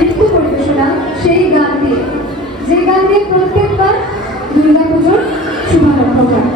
রিঙ্কু পরিবেশনা সেই গান দিয়ে, যে গান দিয়ে প্রত্যেকবার দুর্গাপুজোর শুভারম্ভ হয়।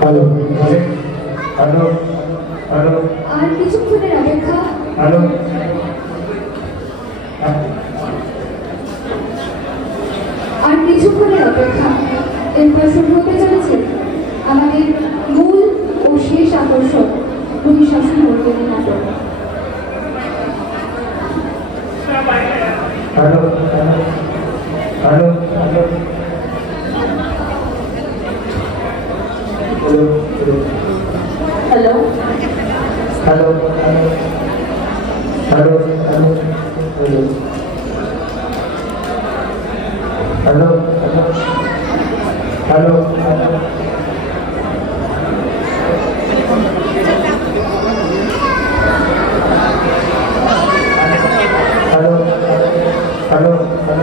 Hello. অপেক্ষা এরপর শুরু হতে চলেছে আমাদের মূল ও শেষ আকর্ষণ মহিষাসুর মর্দিনী নাটক। Hello hello hello hello hello hello hello hello hello hello hello hello hello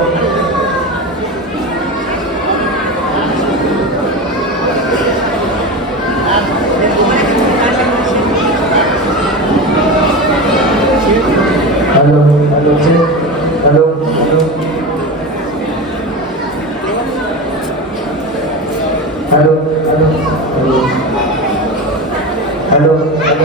hello hello hello hello hello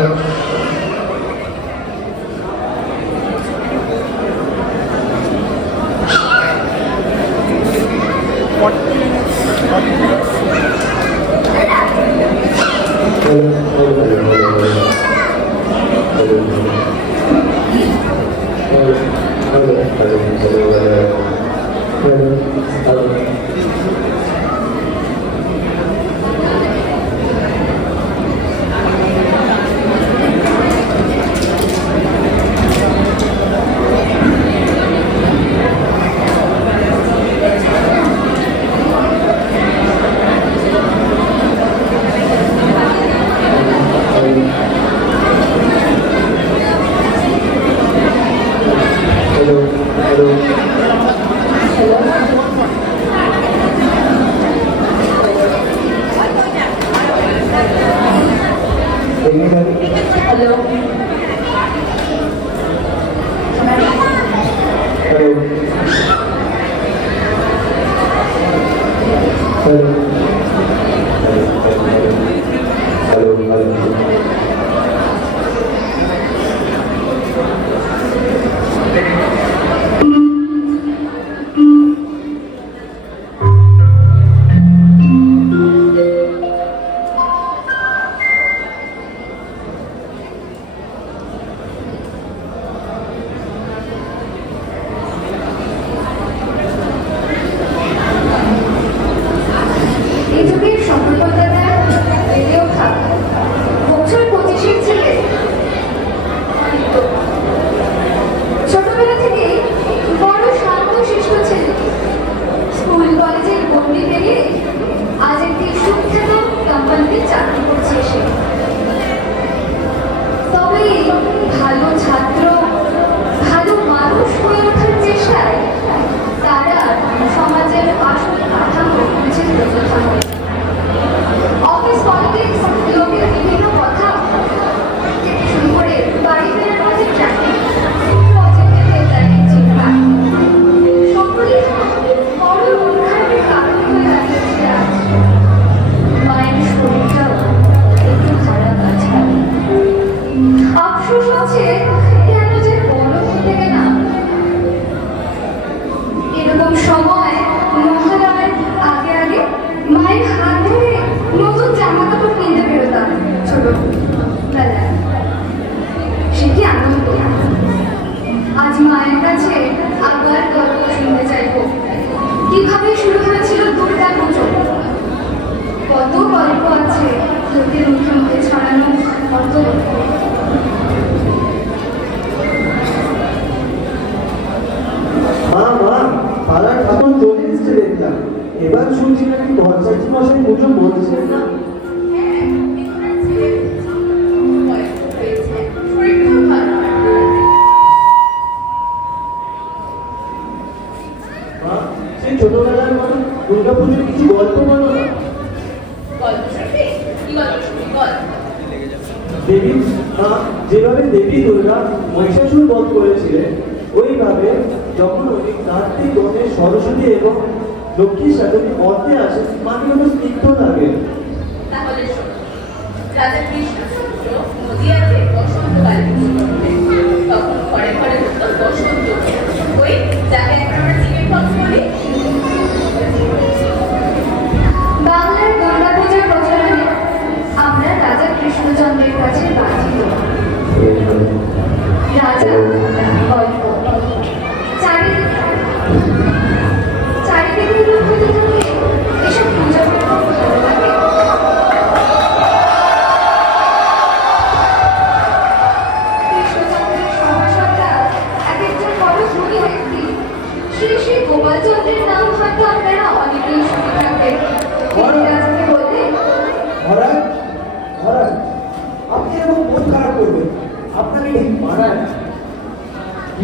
এবার শুনছি নাকি ভরসাজি মশাই পুজো বলছেন না। সেই ছোটবেলার মানুষ দুর্গা পুজোর কিছু গল্প বলো না। দেবী যেভাবে দেবী দুর্গা মহিষাসুর বধ করেছিলেন, ওইভাবে যখন উনি কার্তিক, গণেশ, সরস্বতী এবং লক্ষ্মীর সাথে পথে আসেন, মাকে কোনো স্নিগ্ধ লাগে। তাহলে শোনো, রাজা কৃষ্ণচন্দ্র নদিয়াতে বসন্তকালে তখন ঘরে ঘরে হতো বসন্ত, ওই যাকে এখন আমরা চিকেন পক্স বলি।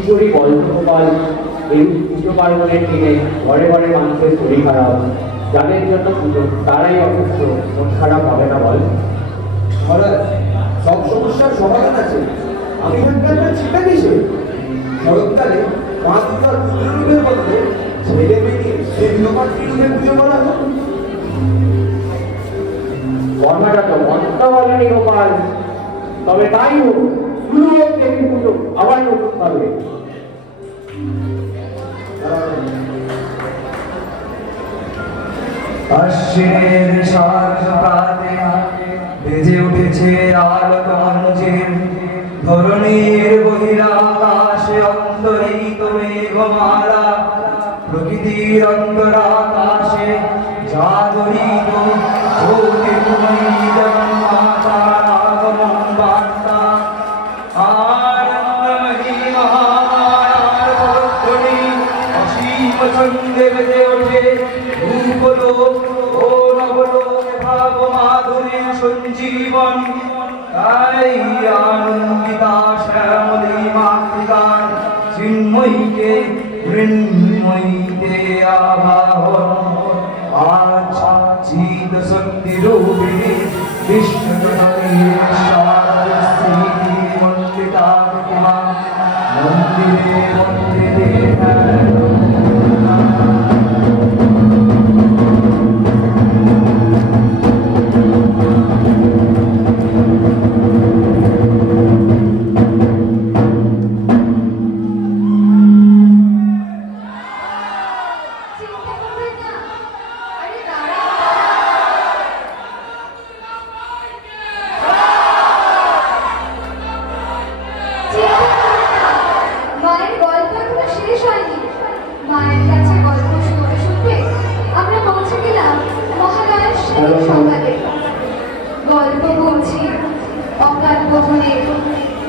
কিশোরী বল্লভগোপাল এই পুজো পার্বণের দিনে ঘরে ঘরে মানুষের শরীর খারাপ, যাদের জন্য পুজো তারাই অসুস্থ, মন খারাপ হবে না বল? মহারাজ, সব সমস্যার সমাধান আছে। আমি থাকতে চিন্তা কিসে? শরৎকালে মা দুর্গার পুত্ররূপের বদলে ছেলে মেয়েকে মাতৃরূপে পুজো করা হোক। কথাটা তো মন্দ বলেনি গোপাল, তবে তাই হোক, দেবী পুজো আবার নতুন ভাবে। আশ্বিনের শারদ প্রাতে বেজে উঠেছে আলোক মঞ্চের, ধরণীর বহিরাকাশে অন্তরিত মেঘমালা, প্রকৃতির অন্তরাকাশে জাগরিত জ্যোতির্ময়ী জগন্মাতার আগমন বার্তা। আনন্দময়ী মহামায়ার পদধ্বনি অসীম ছন্দে বেজে ওঠে রূপলোক ও নবলোকে ভাব মাধুরীর সঞ্জীবন। তাই আনন্দিতা শ্যামলী মাতৃকার চিন্ময়ীকে মৃন্ময়ীতে আবাহন। আজ চিত শক্তি রূপিণী বিষ্ণুজননীর শারদ স্মৃতি মন্দিতা প্রতিমা মন্দিরে মন্দিরে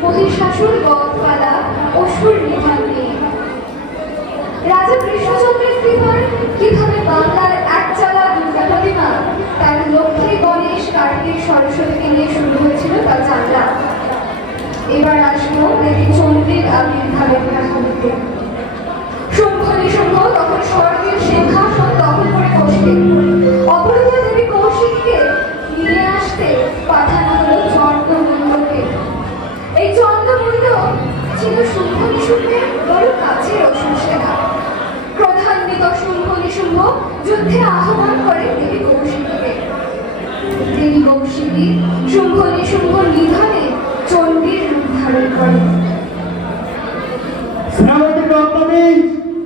মহিষাসুর বধপালা অসুর নিধন নিয়ে রাজা কৃষ্ণচন্দ্রের কৃপায় কিভাবে বাংলার একচালা দুর্গা প্রতিমা তার লক্ষ্মী গণেশ কার্তিক সরস্বতীকে নিয়ে শুরু হয়েছিল তা জানলাম। এবার আসবো দেবী চণ্ডীর আবির্ভাবের কাহিনীতে। শুম্ভ নিশুম্ভ তখন স্বর্গের সিংহাসন দখল করে বসবে। অপরাধ দেবী কৌশিকীকে নিয়ে আসতে পাঠানো হলো চন্দ্রমুণ্ডকে। এই চন্দ্রমুণ্ড ছিল শুম্ভ নিশুম্ভের বড় কাছের অসুর সেনা। ক্রোধান্বিত শুম্ভ নিশুম্ভ যুদ্ধে আহ্বান করে দেবী কৌশিকীকে। দেবী কৌশিকী শুম্ভ নিশুম্ভ নিধনে চণ্ডীর রূপ ধারণ করে।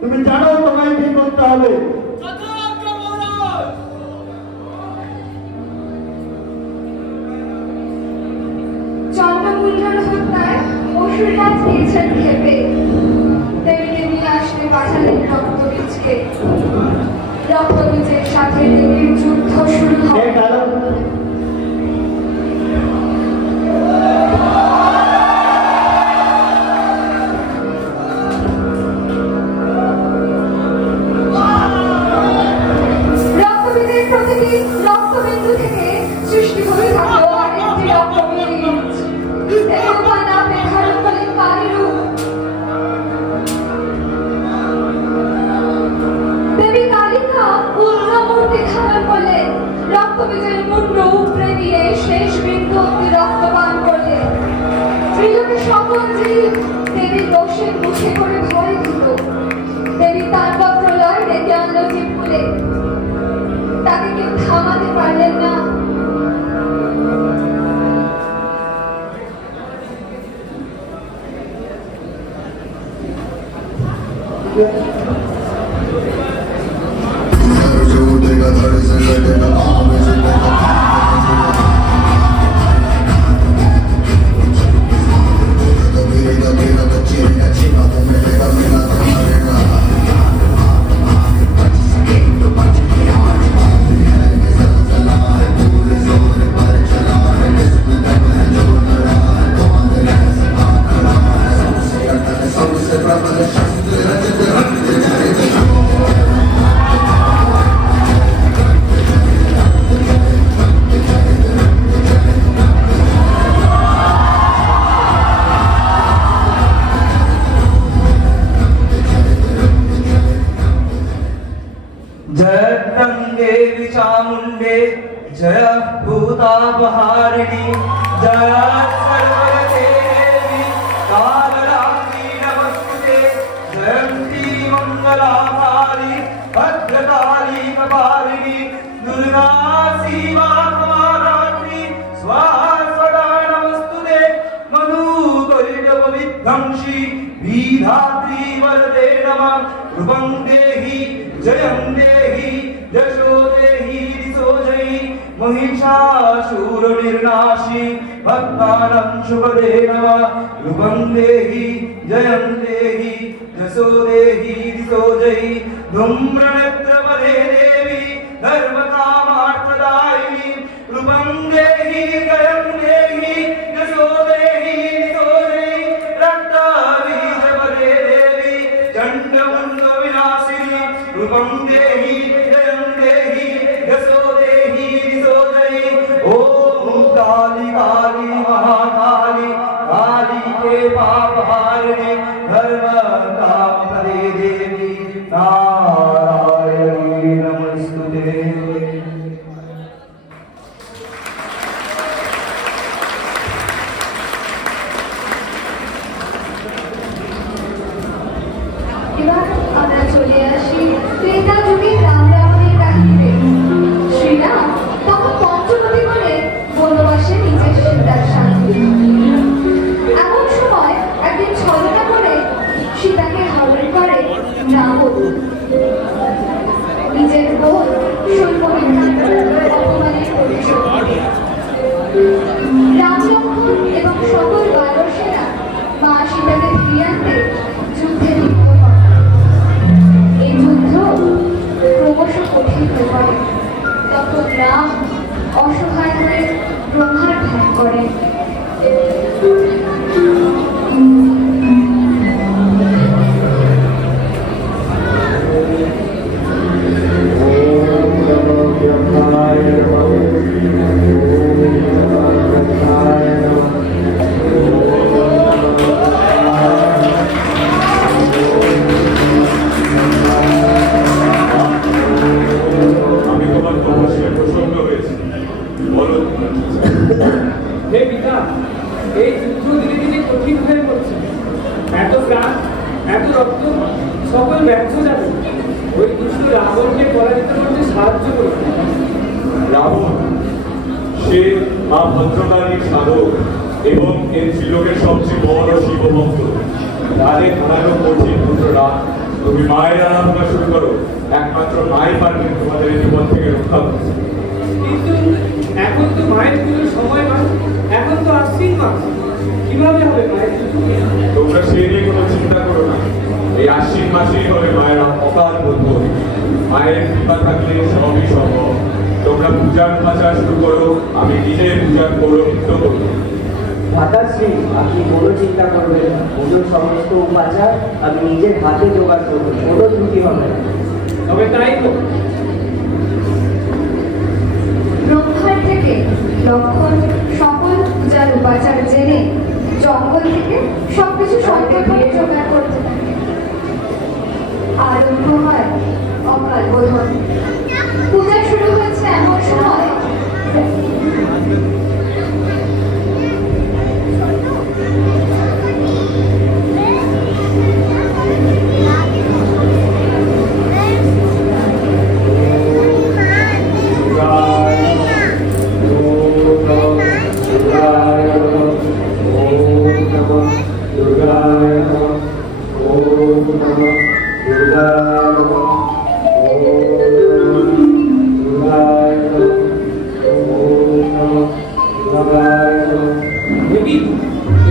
তুমি জানো তোমায় কি করতে হবে। চন্দ্রমুণ্ডর হত্যায় অসুররাজ দিয়েছেন ক্ষেপে। দেবীকে নিয়ে আসতে পাঠালেন রক্তবীজকে। রক্তবীজের সাথে দেবীর যুদ্ধ শুরু হয়। রক্তবীজের প্রতিটি রক্তবিন্দু থেকে সৃষ্টি হয়ে থাকলো আরেকটি রক্তবীজ। দেবী কালিকা উগ্রমূর্তি ধারণ করলেন। রক্তবীজের মুন্ড উপড়ে দিয়ে শেষ বিন্দু অব্দি রক্তপান করলেন। ত্রিলোকে সকল জীব দেবীর দোষের মুখে করে ভয় দিত। দেবী তাণ্ডব প্রলয় ডেকে আনলো জীবকুলে। তাকে কেউ থামাতে পারলেন না। Thank you. देवी चामुंडे जय भूतापहारिणी जय सर्वगते देवी कालरात्रि नमस्ते जयंती मंगलाकाली भद्रकाली कपालिनी दुर्गा शिवा कुमारात्रि स्वाहा सदा नमस्तुते मधुकैटवविध्वंसी विधात्री वरदे नमः रूपं देहि जयं देहि यशो देहि दिशो जयि महिषासुरनिर्नाशी भक्तानां शुभदे नमः रूपं देहि जयं देहि यशो देहि दिशो जयि धूम्रनेत्रवदे देवी धर्मकामार्थदायिनी रूपं देहि जयं देहि यशो देहि दिशो जयि रक्तबीजवदे देवी चण्डमुण्ड विनाशिनी रूपं देहि जयं देहि यशो देहि दिशो जयि ॐ काली काली महाकाली काली के पापहारिणी धर्म कामप्रदे देवी नारायणी नमस्तुते। এবার আমরা চলে আসি ত্রেতা যুগের রাম রাবণের কাহিনীতে। শ্রীরাম তখন পঞ্চবতী বলে বনবাসে নিজের সীতার সাথে। এমন সময় একদিন ছলনা করে সীতাকে হরণ করে রাবণ। নিজের বোন সৈন্যবিধান অপমানের প্রতিশোধ নেয়। রাম লক্ষ্মণ এবং সকল বানর সেনা মা সীতাকে ফিরিয়ে আনতে যুদ্ধে লিপ্ত হয়। এই যুদ্ধ ক্রমশ কঠিন হয়ে পড়ে। তখন রাম অসহায় হয়ে ব্রহ্মার ধ্যান করেন। আমি তোমার তপস্যায় প্রসন্ন হয়েছি। বলো হে পিতা, এই যুদ্ধ ধীরে ধীরে কঠিন হয়ে পড়ছে। এত প্রাণ, এত রক্ত, সকল ব্যর্থ যাবে। ওই দুষ্ট রাবণকে পরাজিত করতে সাহায্য করবে। রাবণ সে মা ভদ্রকালীর সাধক এবং এর ত্রিলোকের সবচেয়ে বড় শিবভক্ত। তাদের হারানো কঠিন পুত্ররা, তুমি মায়ের আরাধনা শুরু করো। একমাত্র মাই পারবেন তোমাদের এই বিপদ থেকে রক্ষা করতে। কিন্তু এখন তো মায়ের পুজোর সময় নয়, এখন তো আশ্বিন মাস। কিভাবে হবে মায়ের পুজো? তোমরা সে নিয়ে কোনো চিন্তা করো না। এই আশ্বিন মাসেই হবে মায়ের অকাল বোধ। মায়ের কৃপা থাকলে সবই সম্ভব। তোমরা পূজার ভাষা শুরু করো, আমি নিজের পূজার পৌরোহিত্য করবো। ভাতাশ্রী, আপনি কোনো চিন্তা করবেন না। পুজোর সমস্ত উপাচার আমি নিজের হাতে জোগাড় করবো, কোনো ত্রুটি হবে না। তবে তাই তো। ব্রহ্মার থেকে লক্ষণ সকল পূজার উপাচার জেনে জঙ্গল থেকে সবকিছু সংক্ষেপে জোগাড় করতে থাকে। আরম্ভ হয় অকাল বোধন। পূজা শুরু হয়েছে এমন সময়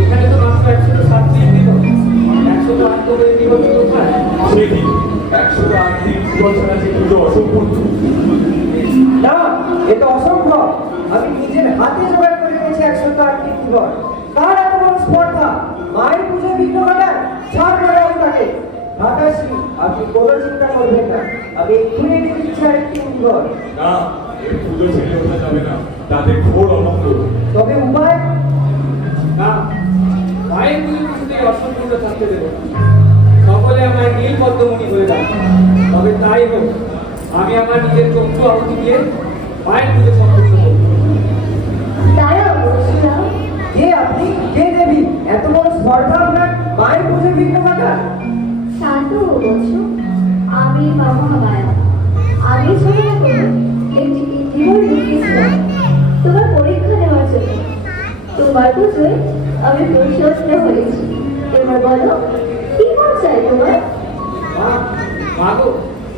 এখানে তো মাত্র 107 দিন দিবস, 108 দিবস কোথায়? সেদিন 108 দিন জীবন ছাড়া যে পুজো অসম্পূর্ণ। না, এ তো অসম্ভব। আমি নিজের হাতে জোগাড় করে নিয়েছি 108টি দিবস। কার এত বড় স্পর্ধা? মায়ের পুজোয় বিঘ্ন ঘটায়? ছাড় করে তাকে। ভাতাশ্রী, আপনি কোনো চিন্তা করবেন না। আমি এক্ষুনি এনে দিচ্ছি আরেকটি দিবস। না, এই পুজো ছেড়ে ওঠা যাবে না, তাতে ঘোর অমঙ্গল। তবে উপায়? না, মায়ের পুজো কিছুতেই অসম্পূর্ণ থাকতে দেব না। সকলে আমায় নীলপদ্মমণি বলে ডাকে। তবে তাই হোক, আমি আমার নিজের চক্ষু আহুতি দিয়ে মায়ের পুজো সম্পূর্ণ করব। দাঁড়াও পরশুরাম, কে আপনি? কে দেবী? এত বড় স্পর্ধা আপনার মায়ের পুজো বিঘ্ন ঘটান? শান্ত বলছো। আমি মহামায়া। আমি ছোটবেলা থেকে একটি জীবন লিখেছিলাম তোমার পরীক্ষা নেওয়ার জন্য। তোমার পুজোয় আমি প্রশস্ত হয়েছি। এবার বলো কি মন চাই তোমার? মা গো,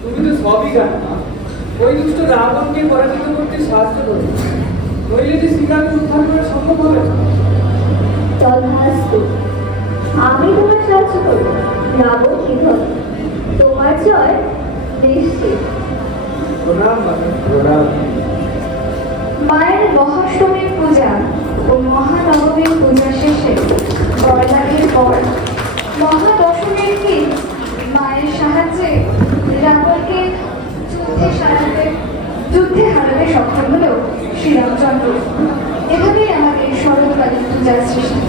তুমি তো সবই জানো। ওই দুষ্ট রাবণকে পরাজিত করতে সাহায্য করো, নইলে যে শ্রীরামকে উদ্ধার করা সম্ভব হবে না। তথাস্তু, আমি তোমার সাহায্য করব। রাবণ নিধন, তোমার জয় নিশ্চিত। প্রণাম বাবা। প্রণাম। মায়ের মহাষ্টমীর পূজা ও মহানবমীর পূজা শেষে বড়লাটের পর মহাদশমীর দিন মায়ের সাহায্যে রাবণকে যুদ্ধে হারাতে সক্ষম হলেও শ্রীরামচন্দ্র। এভাবেই আমাদের শরৎকালীন পূজার সৃষ্টি।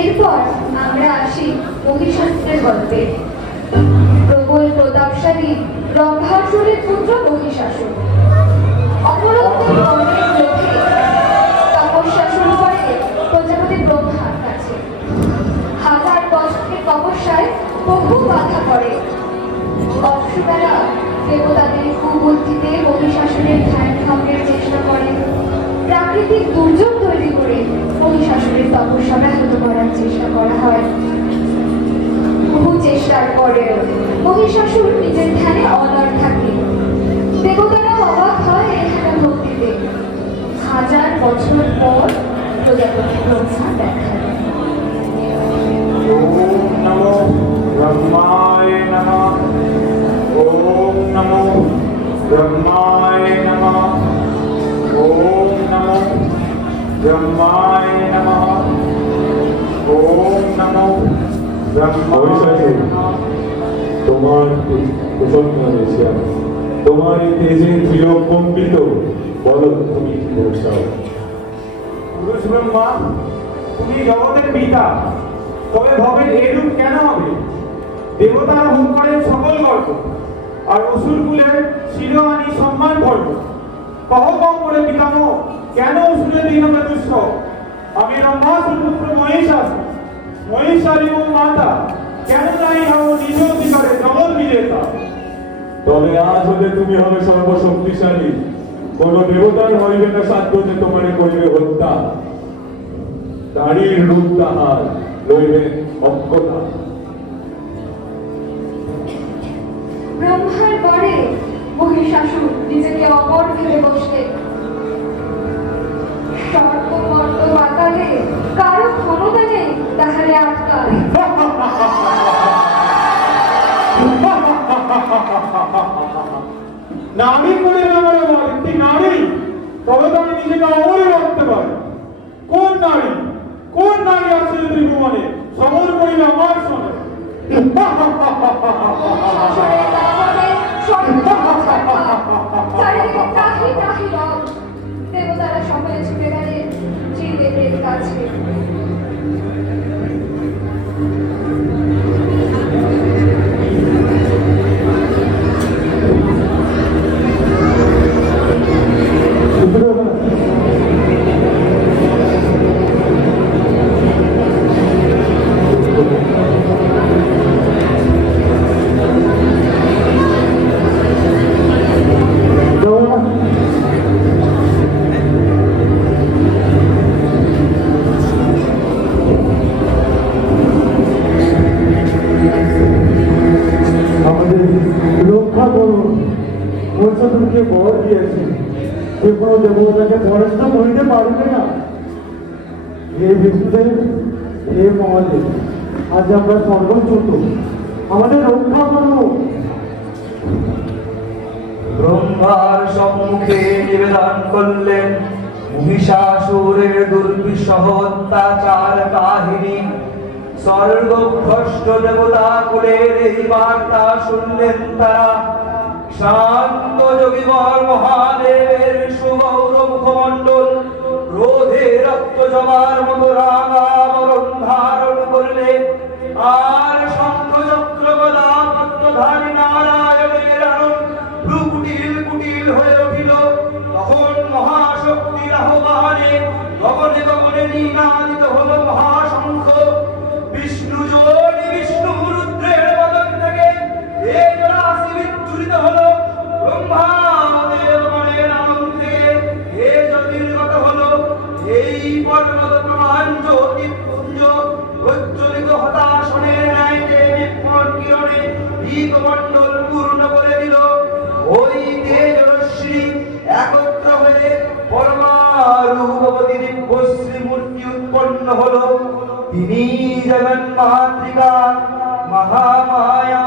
এরপর আমরা আসি মহিষাসুরের গল্পে। প্রবল প্রতাপশালী ব্রহ্মাসুরের পুত্র মহিষাসুর। অপরত্বের অনেক লোকে তপস্যা শুরু করে প্রজাপতি ব্রহ্মার কাছে। হাজার বছরের তপস্যায় বহু বাধা পড়ে। অপ্সুরারা দেবতাদের কুবুদ্ধিতে মহিষাসুরের ধ্যান ভঙ্গের চেষ্টা করে। প্রাকৃতিক দুর্যোগ তৈরি করে মহিষাসুরের তপস্যা ব্যাহত করার চেষ্টা করা হয়। বহু চেষ্টার পরেও মহিষাসুর নিজের ধ্যানে অনড় থাকে। দেবতারা অবাক হয় এখানে ভক্তিতে। হাজার বছর পর প্রজাপতি ব্রহ্মা দেখা দেয়। ওম নমো ব্রহ্মায় নমঃ। ওম নমো ব্রহ্মায় নমঃ। ওম নমো ব্রহ্মায় নমঃ। ওম নমো ব্রহ্মায় নমঃ। তোমার প্রশংসা হয়েছে, তোমার এই তেজে তিলক কম্পিত, বলো তুমি কি বলছাও? পুরুষ ব্রহ্মা, তুমি জগতের পিতা, তবে ভবের এরূপ কেন হবে? দেবতারা ভোগ করেন সকল গর্ব, আর অসুর কুলের শিরোহানি সম্মান গর্ব। কহ কম করে পিতামহ, কেন অসুরের দিন আমরা দুঃখ? আমি ব্রহ্মাসুর পুত্র মহিষাসুর, মহিষার এবং মাতা, কেন নাই হও নিজ অধিকারে জগৎ বিজেতা? তবে আজ হলে তুমি হবে সর্বশক্তিশালী, কোন দেবতার হইবে না সাধ্য যে তোমারে করিবে হত্যা। নারীর রূপ তাহার লইবে অজ্ঞতা। ব্রহ্মার পরে মহিষাসুর নিজেকে অমর ভেবে বসলেন। স্বর্গ মর্ত পাতালে কারো ক্ষমতা নেই তাহারে আটকায়। নারী করে আমার বল, একটি নারী, তবে তো আমি নিজেকে অমরই রাখতে পারি। কোন নারী, কোন নারী আছে ত্রিভুবনে সমর করিবে আমার সঙ্গে? মহিষাসুরের দাপটে স্বর্গ চারিদিকে ত্রাহি ত্রাহি রব। দেবতারা সকলে ছুটে গেলেন শ্রীদেবের কাছে। আমাদের রক্ষা করুন। বলছে তোমাকে বর দিয়েছি, যে কোনো দেবতাকে পরাস্ত করিতে পারবে না। হে বিষ্ণুদেব, হে মহাদেব, আজ আমরা সর্বচ্যুত, আমাদের রক্ষা করুন। ব্রহ্মার সম্মুখে নিবেদন করলেন মহিষাসুরের দুর্বিষহ অত্যাচার কাহিনী। স্বর্গভ্রষ্ট দেবতা কুলের এই বার্তা শুনলেন তারা। শান্ত যোগীবর মহাদেবের সুগৌরব মুখমণ্ডল ক্রোধে রক্ত জমার মতো রাগাবরণ ধারণ করলে। আর শঙ্খ চক্র গদা পদ্মধারী নারায়ণের ভ্রু কুটিল কুটিল হয়ে উঠিল। তখন মহাশক্তির আহ্বানে গগনে গগনে নিনাদিত হল মহাশঙ্খ। বিষ্ণু যোনি বিষ্ণু রুদ্রের বদন থেকে এই রাশি বিচ্ছুরিত হল। ব্রহ্মাদেব গণের আনন্দে এ জ্যোতির্গত হল। এই পর্বত প্রমাণ জ্যোতিপুঞ্জ প্রজ্বলিত হতাশনের ন্যায় বিপ্লব কিরণে দিগমণ্ডল পূর্ণ করে দিল। ওই তেজস্বী একত্র হয়ে পরমারূপবতী দিব্যশ্রী মূর্তি উৎপন্ন হল। তিনি জগন্মাতৃকা মহামায়া,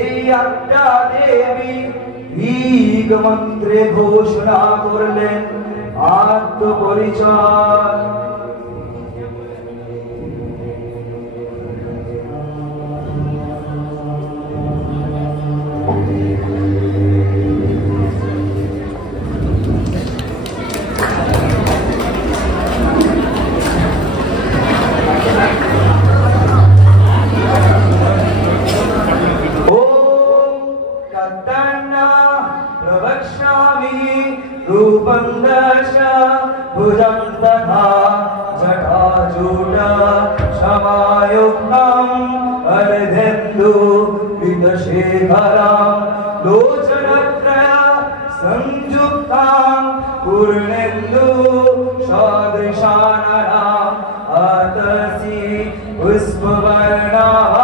এই আদ্যা দেবী ঋগ মন্ত্রে ঘোষণা করলেন আত্মপরিচয়। भुवन्दश भुजं तथा जटाजूट क्षमायुक्तम् अर्धेन्दु कृतशेखरं लोचनत्रय संयुक्तां पूर्णेन्दु सदृशाननाम् अतसि पुष्पवर्णाः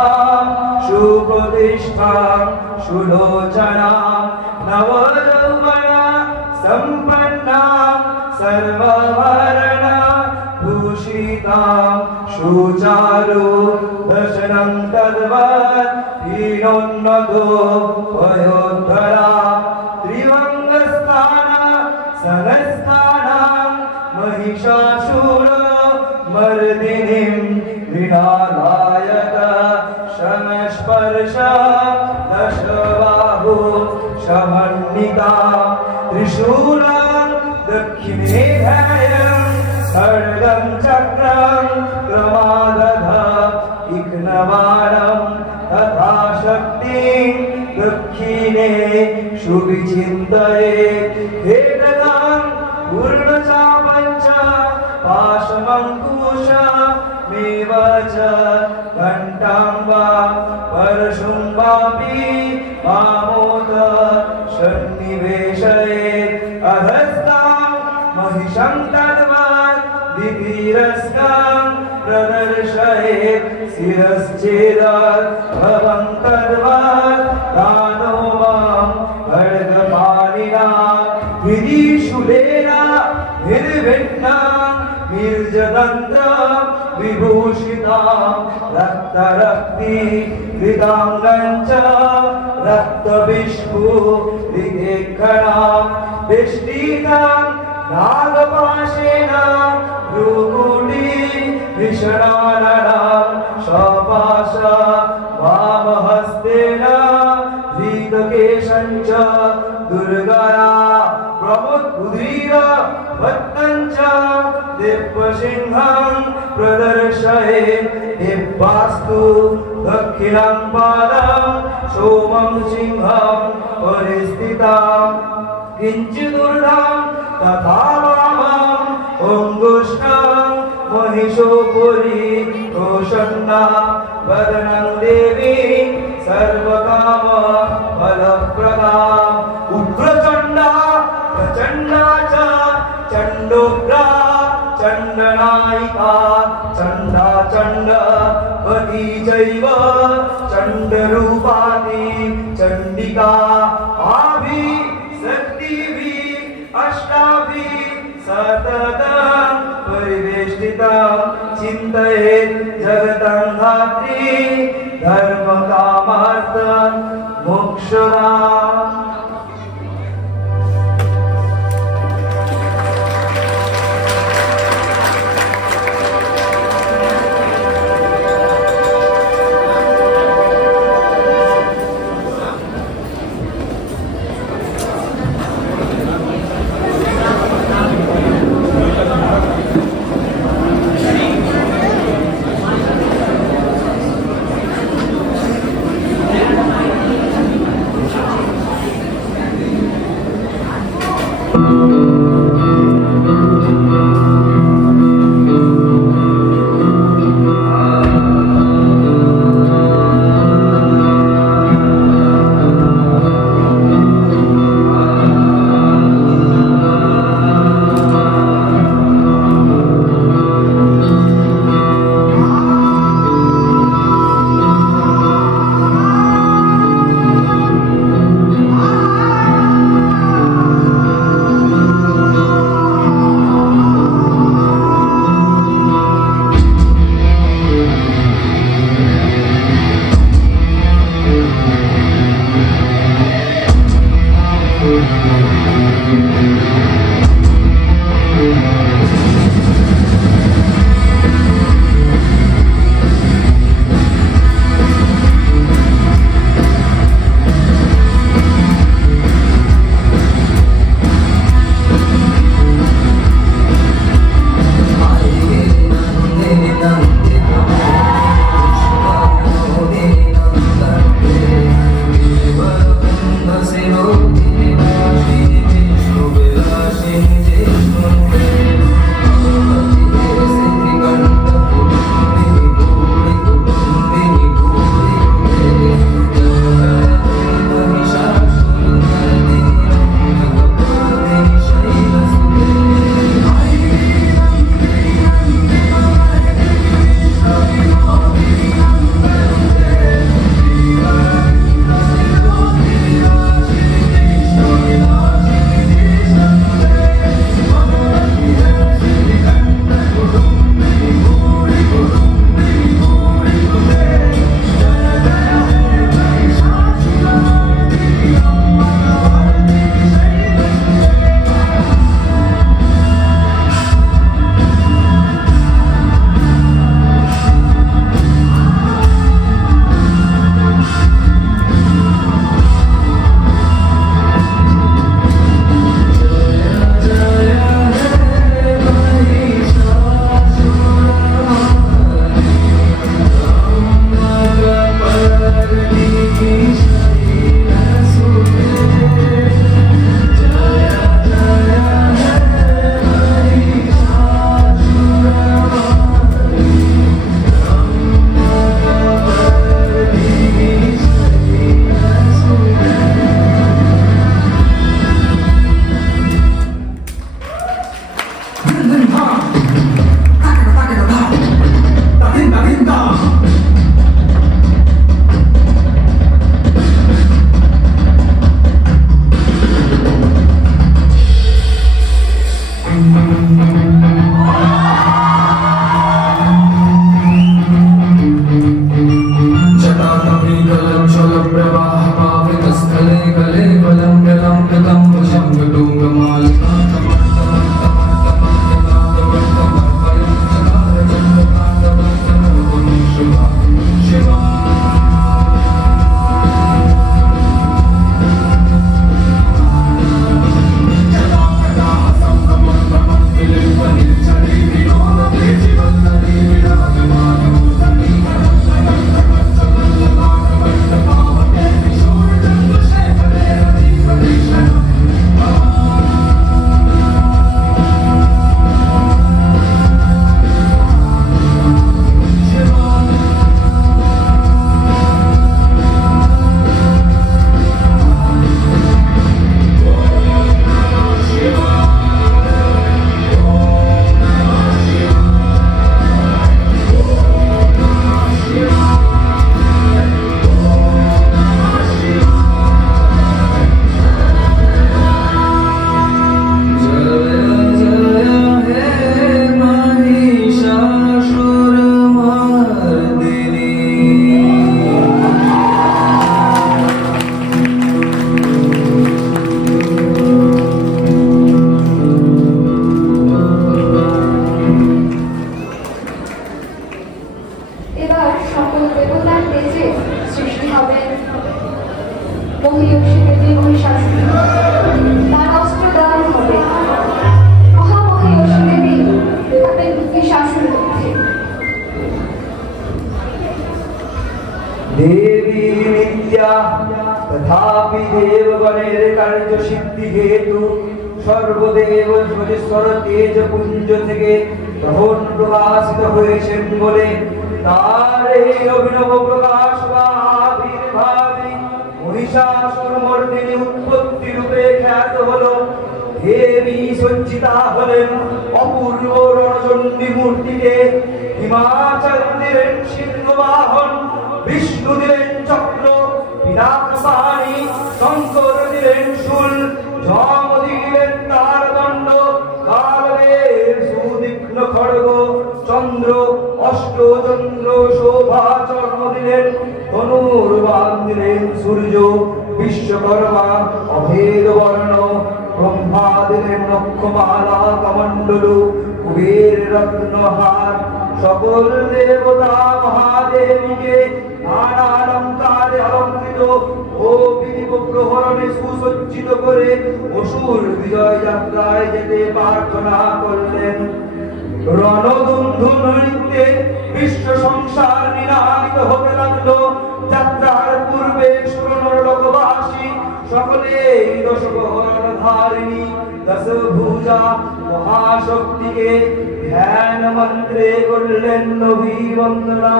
सुप्रतिष्ठां सुलोचनां नवयौवन सम्पन्नां सर्वभरण भूषितां सुचारु दर्शनं तद्वत् हीनोन्नतो वयोद्धरा त्रिभङ्गस्थान सहस्थानां महिषासुर मर्दिनीं मृणालायत शमस्पर्श दशबाहु समन्विता त्रिशूलं दक्षिणे ध्यायं खड्गं चक्रं क्रमादध इक्नबाणं तथा शक्तिं दक्षिणे सुविचिन्तये हेटकं पूर्णचापञ्च पाशमङ्कुशमेव च घण्टां वा परशुं वापि मामोद सन्निवेशयेत् अधस्तां महिषं तद्वत् दितिरस्कं प्रदर्शयेत् शिरश्चेदत् भवं तद्वत् दानो मां खड्गपाणिना विधिशूलेन निर्विघ्ना निर्जदन्त विभूषितां रक्तरक्ति कृताङ्गं च रक्तविष्पुलिकेक्षणां वेष्टितां नागपाशेन भ्रूकुटी विषणाननां सपाश वामहस्तेन धृतकेशं च दुर्गया प्रमुद्बुधिर भक्तं च दिव्यसिंहं प्रदर्शयेत् दिव्यास्तु दक्षिणं पादं सोमं सिंहं परिस्थितां किञ्चिदूर्ध्वं तथा वामम् अङ्गुष्ठं महिषोपुरी प्रसन्ना वदनं देवी सर्वकाम फलप्रदाम् उग्रचण्डा प्रचण्डा च चण्डोग्रा चण्डनायिका चण्डा चण्डवती चैव चण्डरूपाणि चण्डिका आभि शक्तिभिः अष्टाभिः सततं परिवेष्टितं चिन्तयेत् जगतं धात्री धर्मकामार्थं मोक्षदाम् तथापि देवगणेर कार्य सिद्धि हेतु सर्वदेव জ্যোতিষ্বর তেজ পুঞ্জ থেকে তখন প্রকাশিত হয়েছেন বলে তার এই অভিনব প্রকাশ বা আবির্ভাবে মহিষাসুর মর্দিনী উৎপত্তি রূপে খ্যাত হলো। দেবী সজ্জিতা হলেন অপূর্ব রণচণ্ডী মূর্তিতে। হিমাচল দিলেন সিংহবাহন, বিষ্ণু দিলেন চক্র, পিনাকপাণি, শঙ্কর দিলেন শূল, যম দিলেন তার দণ্ড, কালদেব সুতীক্ষ্ণ খড়গ, চন্দ্র অষ্টচন্দ্র শোভা চর্ম দিলেন, ধনুর্বাণ দিলেন সূর্য, বিশ্বকর্মা অভেদ বর্ণ, ব্রহ্মা দিলেন নক্ষমালা কমণ্ডল, কুবের রত্নহার। সকল দেবতা মহাদেবীকে নানা অলঙ্কারে অলঙ্কৃত ও বিধিব প্রহরণে সুসজ্জিত করে অসুর বিজয় যাত্রায় যেতে প্রার্থনা করলেন। রণদুন্ধু নৃত্যে বিশ্ব সংসার নিনাদিত হতে লাগলো। যাত্রার পূর্বে সুরনর লোকবাসী সকলে দশবহরণ ধারিণী দশভুজা মহাশক্তিকে ধ্যান মন্ত্রে করলেন অভিবন্দনা।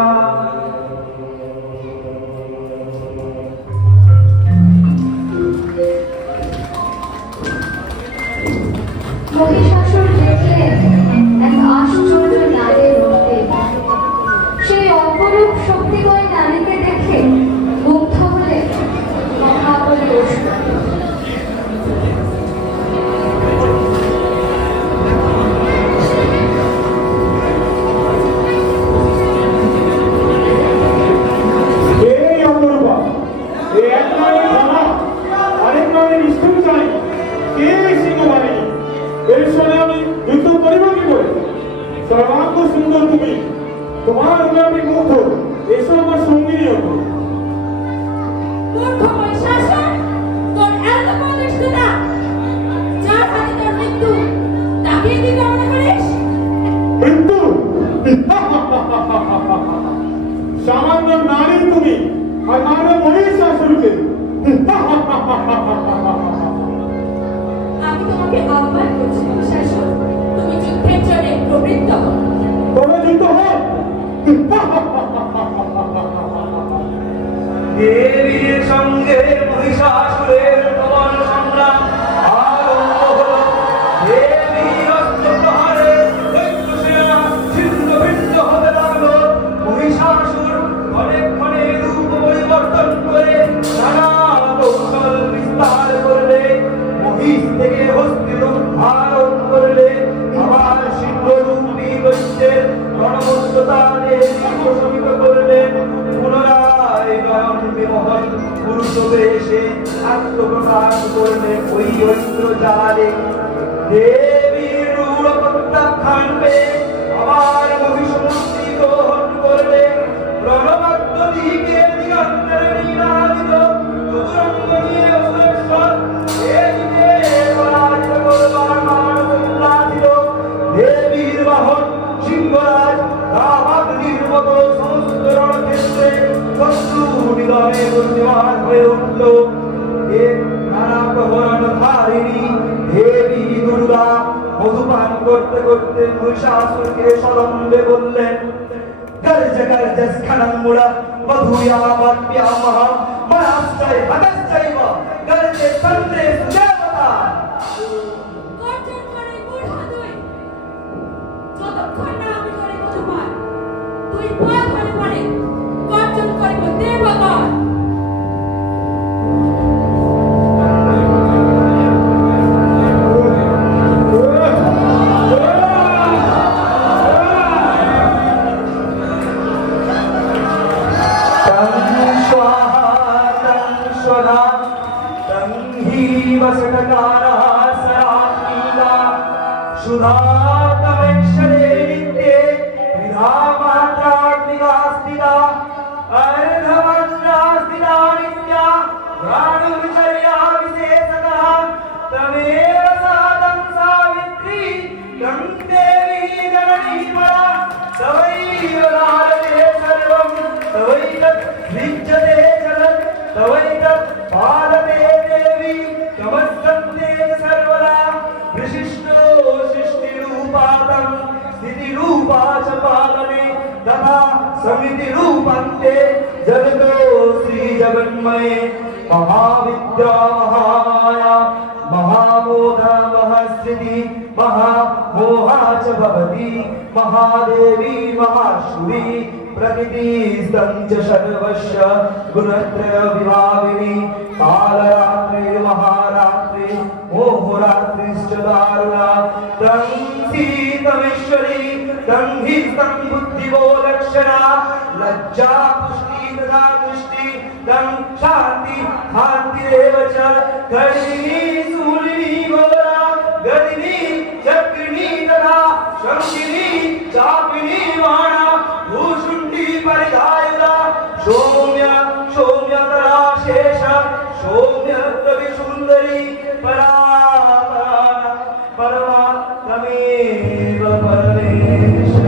মহিষাসুর দেখলেন এক আশ্চর্য নারীর রূপে। সেই অপরূপ শক্তিময় নারীকে দেখে মুগ্ধ হলেন মহাবলী অসুর। সর্বাঙ্গ সুন্দর তুমি, তোমার উপরে আমি মুগ্ধ, এসো আমার সঙ্গিনী হতো। মূর্খ মহিষাসুর, তোর এত বলিষ্ঠতা, যার হাতে তোর মৃত্যু, তাকে কি কামনা করিস? মৃত্যু? সামান্য নারী তুমি, আর মারবে মহিষাসুরকে। আমি তোমাকে আহ্বান করছি মহিষাসুর, তুমি যুদ্ধের জন্য প্রবৃত্ত হও। তবে যুদ্ধ হয়। দেবীর সঙ্গে মহিষাসুরের প্রবল সংগ্রাম আরম্ভ হলো। দেবীর অস্ত্র প্রহারে প্রকাশ করলে ওই ঐন্দ্র জালে দেবীর রূঢ় প্রত্যাখ্যান পেয়ে আবার মহিষমূর্তি গ্রহণ করলে প্রণবাদ্য দিকে দিগন্তের নীলাদিত চতুরঙ্গনীয় সুরেশ্বর দেবীকে পরাজিত করবার মানব উল্লাসিত দেবীর বাহন সিংহরাজ রামাগ্নির মতো সমস্ত রণক্ষেত্রে শত্রু নিধনে বুদ্ধিমান হয়ে উঠল। নানা প্রহরণ ধারিণী দেবী দুর্গা মধুপান করতে করতে মহিষাসুরকে সলম্বে বললেন, गर्ज गर्ज स्खलंगुड़ मधुयामप्यामहं मनाश्चय हतश्चैव गर्जे तन्त्रे सुदेवता। গর্জন করে মূঢ় তুই, যতক্ষণ না আমি করে মধুপান, তুই পা ধরে পড়ে গর্জন করিব দেবগণ। महाविद्या महामाया महामोहा महस्थिति महामोहा च भवति महादेवी महाशुरी प्रकृति स्तंच सर्वस्य गुणत्रय विभाविनी कालरात्रि महारात्रि मोहरात्रिश्च दारुणा तं सीतमेश्वरी तं हि तं बुद्धिवो लक्षणा लज्जा पुष्टि तथा दृष्टि तं शांति शांतिरेव च गर्जिनी शूलिनी घोरा गर्जिनी चक्रिणी तथा शंकिनी चापिनी वाणा भूषुंडी परिधायुधा सौम्य सौम्यतरा शेष सौम्य कवि सुंदरी परा परमा तमेव परमेश।